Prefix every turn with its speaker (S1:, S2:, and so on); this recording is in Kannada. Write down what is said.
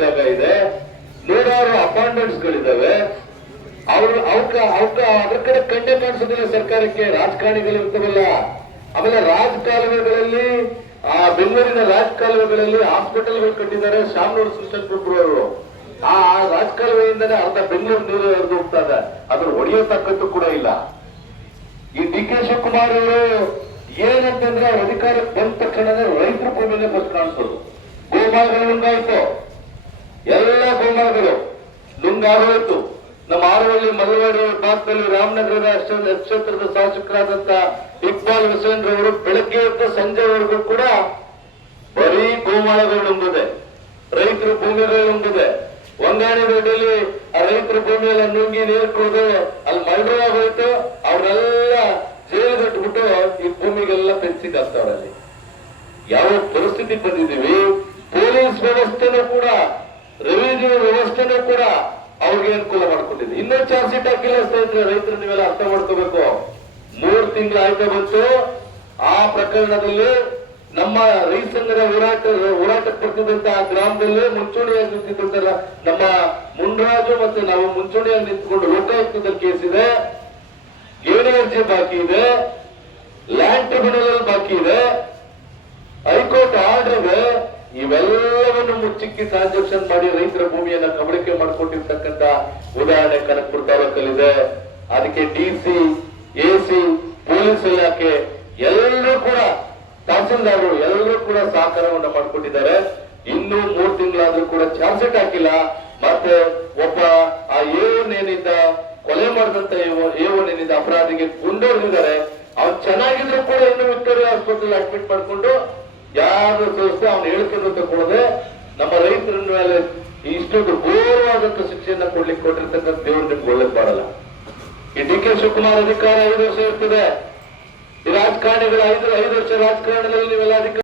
S1: ಜಾಗ ಇದೆ. ನೂರಾರು ಅಪಾರ್ಟ್ಮೆಂಟ್ಸ್ ಗಳಿದಾವೆ ಅವ್ರ ಅವಕ್ಕ ಅವಕ್ಕ ಅದ್ರ ಕಡೆ ಕಣ್ಣೆ ಕಾಣಿಸೋದಿಲ್ಲ ಸರ್ಕಾರಕ್ಕೆ. ರಾಜಕಾರಣಿಗಳು ಇರ್ತವಲ್ಲ ಆಮೇಲೆ ರಾಜಕಾಲುವೆಗಳಲ್ಲಿ, ಆ ಬೆಂಗಳೂರಿನ ರಾಜಕಾಲುವೆಗಳಲ್ಲಿ ಹಾಸ್ಪಿಟಲ್ಗಳು ಕಟ್ಟಿದ್ದಾರೆ. ಶಾಮನೂರು ಸುಶಂಕರಪುರ ಅವರು. ಆ ರಾಜಕಾಲುವೆಯಿಂದನೇ ಅರ್ಧ ಬೆಂಗಳೂರು ನೀರು ಹರಿದು ಹೋಗ್ತಾ ಇದೆ ಅದ್ರ ಹೊಡೆಯೋ ತಕ್ಕಂತೂ ಕೂಡ ಇಲ್ಲ. ಈ ಡಿ ಕೆ ಶಿವಕುಮಾರ್ ಅವರು ಏನಂತಂದ್ರೆ ಅಧಿಕಾರಕ್ಕೆ ಬಂದ ತಕ್ಷಣನೇ ರೈತರ ಭೂಮಿನೇ ಫಸ್ಟ್ ಕಾಣಿಸೋದು. ಗೋಮಾಳಗಳು ಲುಂಗಾಯಿತು ಎಲ್ಲ ಗೋಮಾಳಗಳು ನುಂಗಾಗೋಯ್ತು ನಮ್ಮ ಆರವಳ್ಳಿ ಮಲವಾಡಿ ಭಾಗದಲ್ಲಿ ರಾಮನಗರದ ಕ್ಷೇತ್ರದ ಶಾಸಕರಾದಂತ ಇಕ್ಬಾಲ್ ಹುಸೇನ್ ಅವರು ಬೆಳಗ್ಗೆ ಎದ್ದ ಸಂಜೆವರೆಗೂ ಕೂಡ ಬರೀ ಗೋಮಾಳಗಳು ನುಂಗಿದೆ. ರೈತರ ಭೂಮಿಗಳು ನುಂಗಿದೆ. ಹೊಂಗಾಣಿ ರೋಡಲ್ಲಿ ಆ ರೈತರ ಭೂಮಿಯೆಲ್ಲ ನುಂಗಿ ನೀರು ಕುಡಿದು ಅಲ್ಲಿ ಮಲ್ಡ್ರ ಹೋಯ್ತು ಅವರೆಲ್ಲ ಜೈಲು ಕಟ್ಬಿಟ್ಟು ಈ ಭೂಮಿಗೆಲ್ಲ ಅಲ್ಲಿ. ಯಾವ ಪರಿಸ್ಥಿತಿ ಬಂದಿದ್ದೀವಿ? ಪೊಲೀಸ್ ವ್ಯವಸ್ಥೆನೂ ಕೂಡ, ರೆವಿನ್ಯೂ ವ್ಯವಸ್ಥೆನೂ ಕೂಡ ಅವ್ರಿಗೆ ಅನುಕೂಲ ಮಾಡ್ಕೊಂಡಿದೆ ಇನ್ನೂ ಚಾರ್ಜ್ ಶೀಟ್ ಹಾಕಿಲ್ಲ ಸ್ನೇಹಿತರೆ, ರೈತರು ನೀವೆಲ್ಲ ಅರ್ಥ ಮಾಡ್ಕೋಬೇಕು. ಮೂರ್ ತಿಂಗಳು ಆಯ್ತಾ ಬಂತು. ಆ ಪ್ರಕರಣದಲ್ಲಿ ನಮ್ಮ ರೈತ ಸಂಘದ ಹೋರಾಟ ಹೋರಾಟಕ್ಕೆ ಬರ್ತಿದ್ದಂತ ಆ ಗ್ರಾಮದಲ್ಲಿ ಮುಂಚೂಣಿಯಾಗಿ ನಿಂತಿದ್ದಂತಲ್ಲ ನಮ್ಮ ಮುನ್ರಾಜು ಮತ್ತೆ ನಾವು ಮುಂಚೂಣಿಯಾಗಿ ನಿಂತ್ಕೊಂಡು ಲೋಕಾಯುಕ್ತದಲ್ಲಿ ಕೇಸ್ ಇದೆ. ಏನೇ ಅರ್ಜಿ ಬಾಕಿ ಇದೆ. ಲ್ಯಾಂಡ್ ಟ್ರಿಬ್ಯುನಲ್ ಬಾಕಿ ಇದೆ ಹೈಕೋರ್ಟ್ ಆರ್ಡರ್ ಇದೆ ಇವೆಲ್ಲವನ್ನು ಮುಚ್ಚಿಕ್ಕಿ ಟ್ರಾನ್ಸಾಕ್ಷನ್ ಮಾಡಿ ರೈತರ ಭೂಮಿಯನ್ನ ಕಬಳಿಕೆ ಮಾಡಿಕೊಂಡಿರ್ತಕ್ಕಂತ ಉದಾಹರಣೆ ಕನಕಪುರ ತಾಲೂಕಲ್ಲಿದೆ. ಅದಕ್ಕೆ D C A C police ಇಲಾಖೆ ಎಲ್ಲರೂ ಕೂಡ ತಹಸೀಲ್ದಾರರು ಎಲ್ಲರೂ ಕೂಡ ಸಹಕಾರವನ್ನ ಮಾಡ್ಕೊಂಡಿದ್ದಾರೆ ಇನ್ನು ಮೂರು ತಿಂಗಳಾದ್ರೂ ಕೂಡ ಚಾರ್ಜ್ ಹಾಕಿಲ್ಲ. ಮತ್ತೆ ಒಬ್ಬ ಆ ಏನಿದ್ದ, ಕೊಲೆ ಮಾಡಿದಂತ ಏನಿದ್ದ ಅಪರಾಧಿಗೆ ಕೊಂಡೋಗಿದ್ದಾರೆ ಅವ್ನು ಚೆನ್ನಾಗಿದ್ರು ಕೂಡ ಇನ್ನು ವಿಕ್ಟೋರಿಯಾ ಆಸ್ಪತ್ರೆಯಲ್ಲಿ ಅಡ್ಮಿಟ್ ಮಾಡ್ಕೊಂಡು ಯಾರು ತೋರಿస్తే ಅವ್ನು ಹೇಳಿಕೆಯನ್ನು ನಮ್ಮ ರೈತರ ಮೇಲೆ ಇಷ್ಟೊಂದು ಘೋರವಾದಂತ ಶಿಕ್ಷೆಯನ್ನ ಕೊಡ್ಲಿಕ್ಕೆ ಕೊಟ್ಟಿರ್ತಕ್ಕಂಥ ದೇವರು ನಿಮ್ಗೆ ಒಳ್ಳೇದ್ ಈ ಡಿ ಕೆ ಶಿವಕುಮಾರ್ ಅಧಿಕಾರ ಐದು ವರ್ಷ ಇರ್ತದೆ. ಈ ರಾಜಕಾರಣಿಗಳು ಐದು ಐದು ವರ್ಷ ರಾಜಕಾರಣದಲ್ಲಿ ನೀವೆಲ್ಲ ಅಧಿಕಾರ